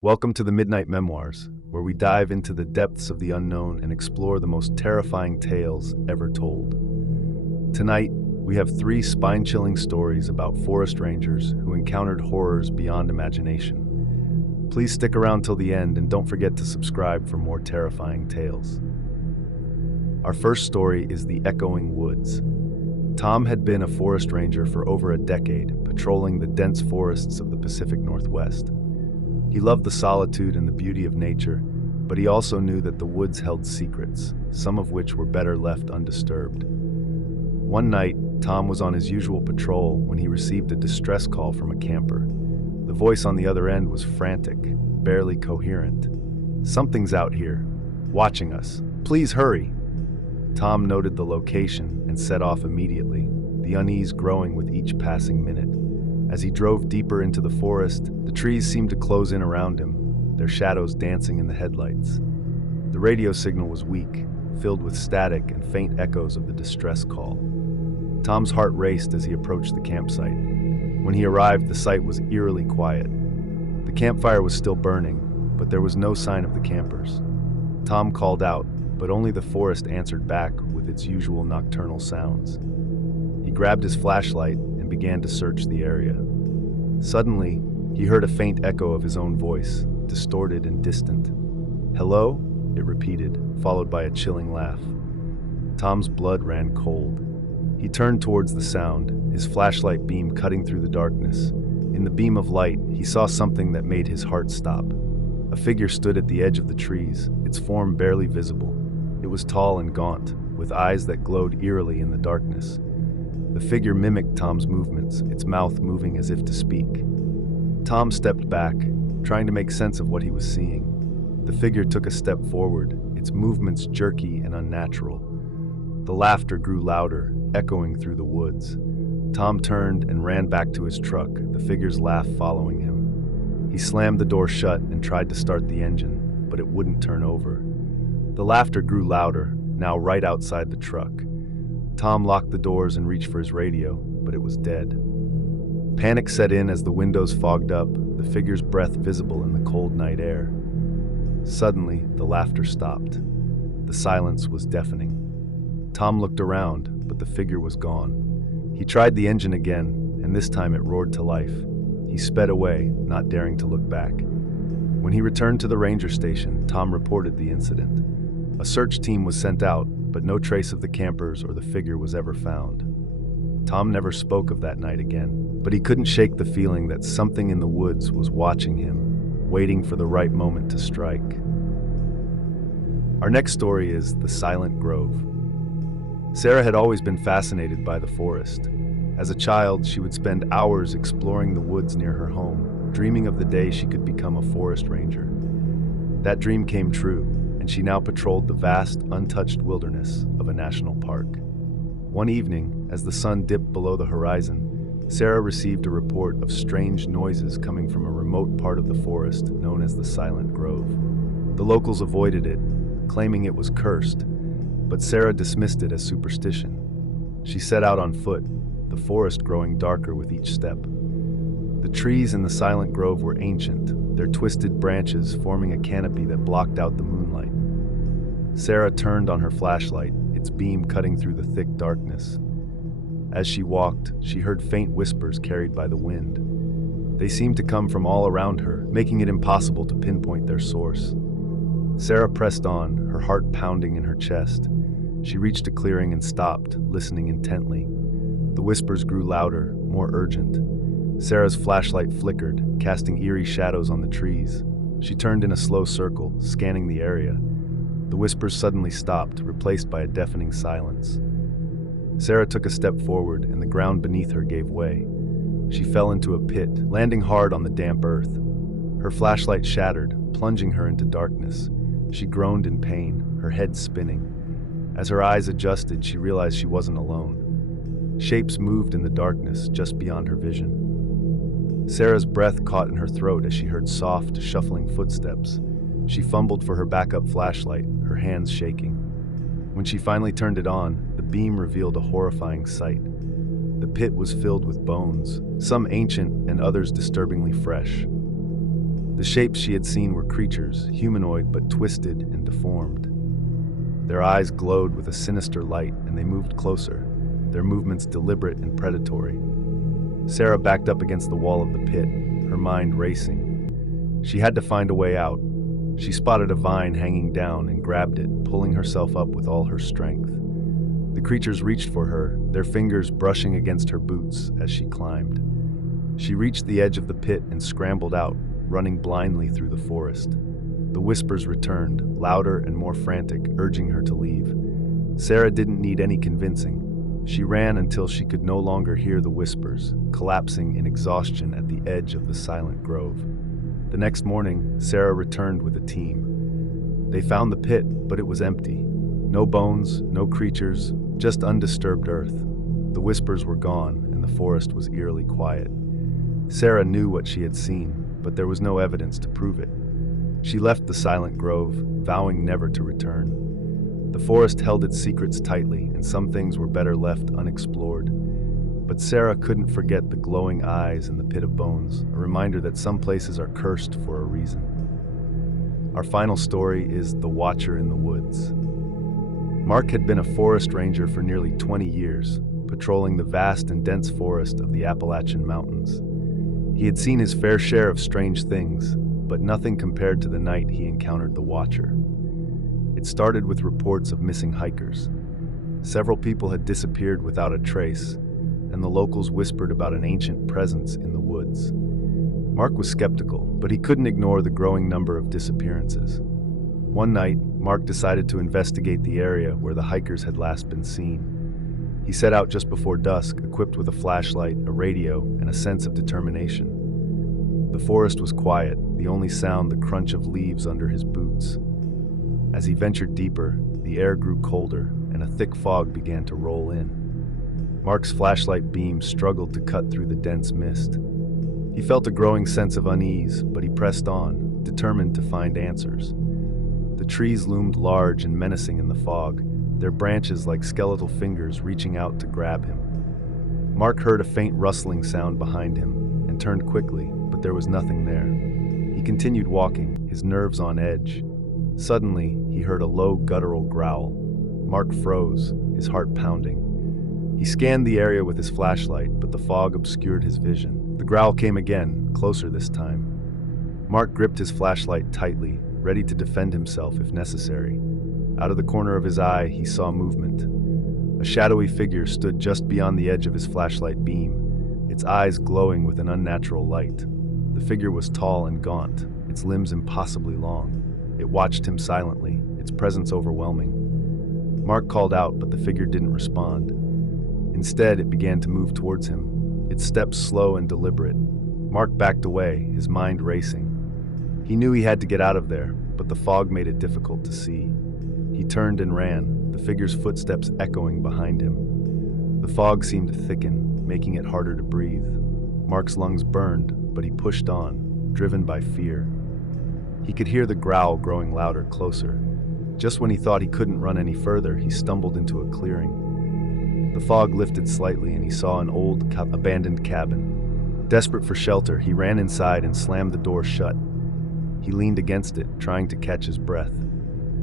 Welcome to the Midnight Memoirs, where we dive into the depths of the unknown and explore the most terrifying tales ever told. Tonight, we have three spine-chilling stories about forest rangers who encountered horrors beyond imagination. Please stick around till the end and don't forget to subscribe for more terrifying tales. Our first story is the Echoing Woods. Tom had been a forest ranger for over a decade, patrolling the dense forests of the Pacific Northwest. He loved the solitude and the beauty of nature, but he also knew that the woods held secrets, some of which were better left undisturbed. One night, Tom was on his usual patrol when he received a distress call from a camper. The voice on the other end was frantic, barely coherent. "Something's out here, watching us. Please hurry." Tom noted the location and set off immediately, the unease growing with each passing minute. As he drove deeper into the forest, the trees seemed to close in around him, their shadows dancing in the headlights. The radio signal was weak, filled with static and faint echoes of the distress call. Tom's heart raced as he approached the campsite. When he arrived, the site was eerily quiet. The campfire was still burning, but there was no sign of the campers. Tom called out, but only the forest answered back with its usual nocturnal sounds. He grabbed his flashlight and began to search the area. Suddenly, he heard a faint echo of his own voice, distorted and distant. "Hello?" it repeated, followed by a chilling laugh. Tom's blood ran cold. He turned towards the sound, his flashlight beam cutting through the darkness. In the beam of light, he saw something that made his heart stop. A figure stood at the edge of the trees, its form barely visible. It was tall and gaunt, with eyes that glowed eerily in the darkness. The figure mimicked Tom's movements, its mouth moving as if to speak. Tom stepped back, trying to make sense of what he was seeing. The figure took a step forward, its movements jerky and unnatural. The laughter grew louder, echoing through the woods. Tom turned and ran back to his truck, the figure's laugh following him. He slammed the door shut and tried to start the engine, but it wouldn't turn over. The laughter grew louder, now right outside the truck. Tom locked the doors and reached for his radio, but it was dead. Panic set in as the windows fogged up, the figure's breath visible in the cold night air. Suddenly, the laughter stopped. The silence was deafening. Tom looked around, but the figure was gone. He tried the engine again, and this time it roared to life. He sped away, not daring to look back. When he returned to the ranger station, Tom reported the incident. A search team was sent out, but no trace of the campers or the figure was ever found. Tom never spoke of that night again, but he couldn't shake the feeling that something in the woods was watching him, waiting for the right moment to strike. Our next story is The Silent Grove. Sarah had always been fascinated by the forest. As a child, she would spend hours exploring the woods near her home, dreaming of the day she could become a forest ranger. That dream came true, and she now patrolled the vast, untouched wilderness of a national park. One evening, as the sun dipped below the horizon, Sarah received a report of strange noises coming from a remote part of the forest known as the Silent Grove. The locals avoided it, claiming it was cursed, but Sarah dismissed it as superstition. She set out on foot, the forest growing darker with each step. The trees in the Silent Grove were ancient, their twisted branches forming a canopy that blocked out the moonlight. Sarah turned on her flashlight, its beam cutting through the thick darkness. As she walked, she heard faint whispers carried by the wind. They seemed to come from all around her, making it impossible to pinpoint their source. Sarah pressed on, her heart pounding in her chest. She reached a clearing and stopped, listening intently. The whispers grew louder, more urgent. Sarah's flashlight flickered, casting eerie shadows on the trees. She turned in a slow circle, scanning the area. The whispers suddenly stopped, replaced by a deafening silence. Sarah took a step forward, and the ground beneath her gave way. She fell into a pit, landing hard on the damp earth. Her flashlight shattered, plunging her into darkness. She groaned in pain, her head spinning. As her eyes adjusted, she realized she wasn't alone. Shapes moved in the darkness just beyond her vision. Sarah's breath caught in her throat as she heard soft, shuffling footsteps. She fumbled for her backup flashlight, her hands shaking. When she finally turned it on, the beam revealed a horrifying sight. The pit was filled with bones, some ancient and others disturbingly fresh. The shapes she had seen were creatures, humanoid but twisted and deformed. Their eyes glowed with a sinister light, and they moved closer, their movements deliberate and predatory. Sarah backed up against the wall of the pit, her mind racing. She had to find a way out. She spotted a vine hanging down and grabbed it, pulling herself up with all her strength. The creatures reached for her, their fingers brushing against her boots as she climbed. She reached the edge of the pit and scrambled out, running blindly through the forest. The whispers returned, louder and more frantic, urging her to leave. Sarah didn't need any convincing. She ran until she could no longer hear the whispers, collapsing in exhaustion at the edge of the silent grove. The next morning, Sarah returned with a team. They found the pit, but it was empty. No bones, no creatures, just undisturbed earth. The whispers were gone, and the forest was eerily quiet. Sarah knew what she had seen, but there was no evidence to prove it. She left the silent grove, vowing never to return. The forest held its secrets tightly, and some things were better left unexplored. But Sarah couldn't forget the glowing eyes and the pit of bones, a reminder that some places are cursed for a reason. Our final story is The Watcher in the Woods. Mark had been a forest ranger for nearly 20 years, patrolling the vast and dense forest of the Appalachian Mountains. He had seen his fair share of strange things, but nothing compared to the night he encountered the Watcher. It started with reports of missing hikers. Several people had disappeared without a trace, and the locals whispered about an ancient presence in the woods. Mark was skeptical, but he couldn't ignore the growing number of disappearances. One night, Mark decided to investigate the area where the hikers had last been seen. He set out just before dusk, equipped with a flashlight, a radio, and a sense of determination. The forest was quiet, the only sound the crunch of leaves under his boots. As he ventured deeper, the air grew colder, and a thick fog began to roll in. Mark's flashlight beam struggled to cut through the dense mist. He felt a growing sense of unease, but he pressed on, determined to find answers. The trees loomed large and menacing in the fog, their branches like skeletal fingers reaching out to grab him. Mark heard a faint rustling sound behind him and turned quickly, but there was nothing there. He continued walking, his nerves on edge. Suddenly, he heard a low, guttural growl. Mark froze, his heart pounding. He scanned the area with his flashlight, but the fog obscured his vision. The growl came again, closer this time. Mark gripped his flashlight tightly, ready to defend himself if necessary. Out of the corner of his eye, he saw movement. A shadowy figure stood just beyond the edge of his flashlight beam, its eyes glowing with an unnatural light. The figure was tall and gaunt, its limbs impossibly long. It watched him silently, its presence overwhelming. Mark called out, but the figure didn't respond. Instead, it began to move towards him, its steps slow and deliberate. Mark backed away, his mind racing. He knew he had to get out of there, but the fog made it difficult to see. He turned and ran, the figure's footsteps echoing behind him. The fog seemed to thicken, making it harder to breathe. Mark's lungs burned, but he pushed on, driven by fear. He could hear the growl growing louder, closer. Just when he thought he couldn't run any further, he stumbled into a clearing. The fog lifted slightly, and he saw an old, abandoned cabin. Desperate for shelter, he ran inside and slammed the door shut. He leaned against it, trying to catch his breath.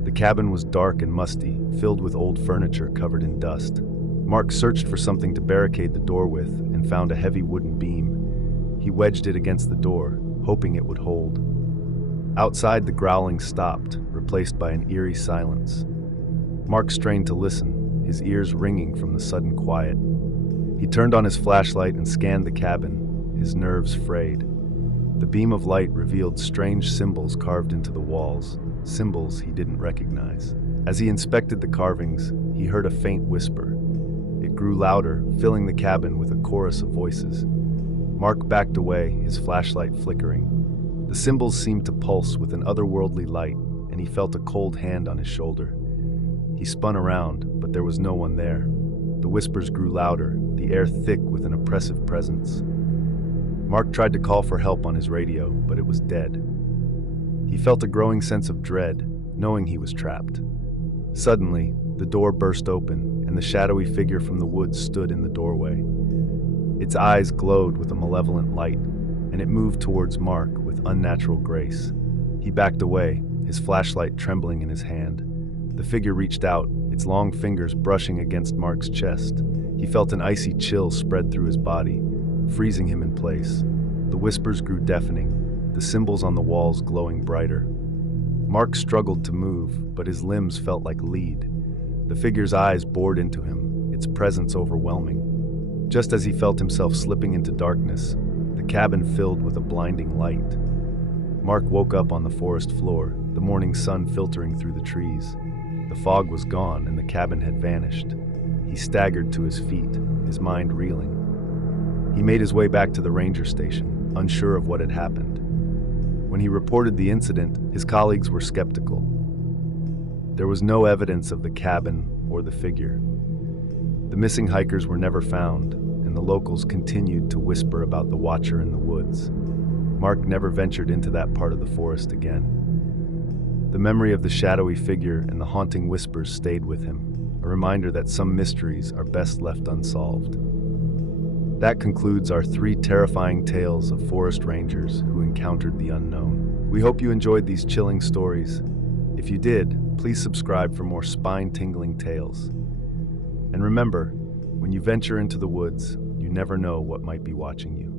The cabin was dark and musty, filled with old furniture covered in dust. Mark searched for something to barricade the door with and found a heavy wooden beam. He wedged it against the door, hoping it would hold. Outside, the growling stopped, replaced by an eerie silence. Mark strained to listen, his ears ringing from the sudden quiet. He turned on his flashlight and scanned the cabin, his nerves frayed. The beam of light revealed strange symbols carved into the walls, symbols he didn't recognize. As he inspected the carvings, he heard a faint whisper. It grew louder, filling the cabin with a chorus of voices. Mark backed away, his flashlight flickering. The symbols seemed to pulse with an otherworldly light, and he felt a cold hand on his shoulder. He spun around, but there was no one there. The whispers grew louder, the air thick with an oppressive presence. Mark tried to call for help on his radio, but it was dead. He felt a growing sense of dread, knowing he was trapped. Suddenly, the door burst open, and the shadowy figure from the woods stood in the doorway. Its eyes glowed with a malevolent light, and it moved towards Mark with unnatural grace. He backed away, his flashlight trembling in his hand. The figure reached out, its long fingers brushing against Mark's chest. He felt an icy chill spread through his body, freezing him in place. The whispers grew deafening, the symbols on the walls glowing brighter. Mark struggled to move, but his limbs felt like lead. The figure's eyes bored into him, its presence overwhelming. Just as he felt himself slipping into darkness, the cabin filled with a blinding light. Mark woke up on the forest floor, the morning sun filtering through the trees. The fog was gone and the cabin had vanished. He staggered to his feet, his mind reeling. He made his way back to the ranger station, unsure of what had happened. When he reported the incident, his colleagues were skeptical. There was no evidence of the cabin or the figure. The missing hikers were never found, and the locals continued to whisper about the watcher in the woods. Mark never ventured into that part of the forest again. The memory of the shadowy figure and the haunting whispers stayed with him, a reminder that some mysteries are best left unsolved. That concludes our 3 terrifying tales of forest rangers who encountered the unknown. We hope you enjoyed these chilling stories. If you did, please subscribe for more spine-tingling tales. And remember, when you venture into the woods, you never know what might be watching you.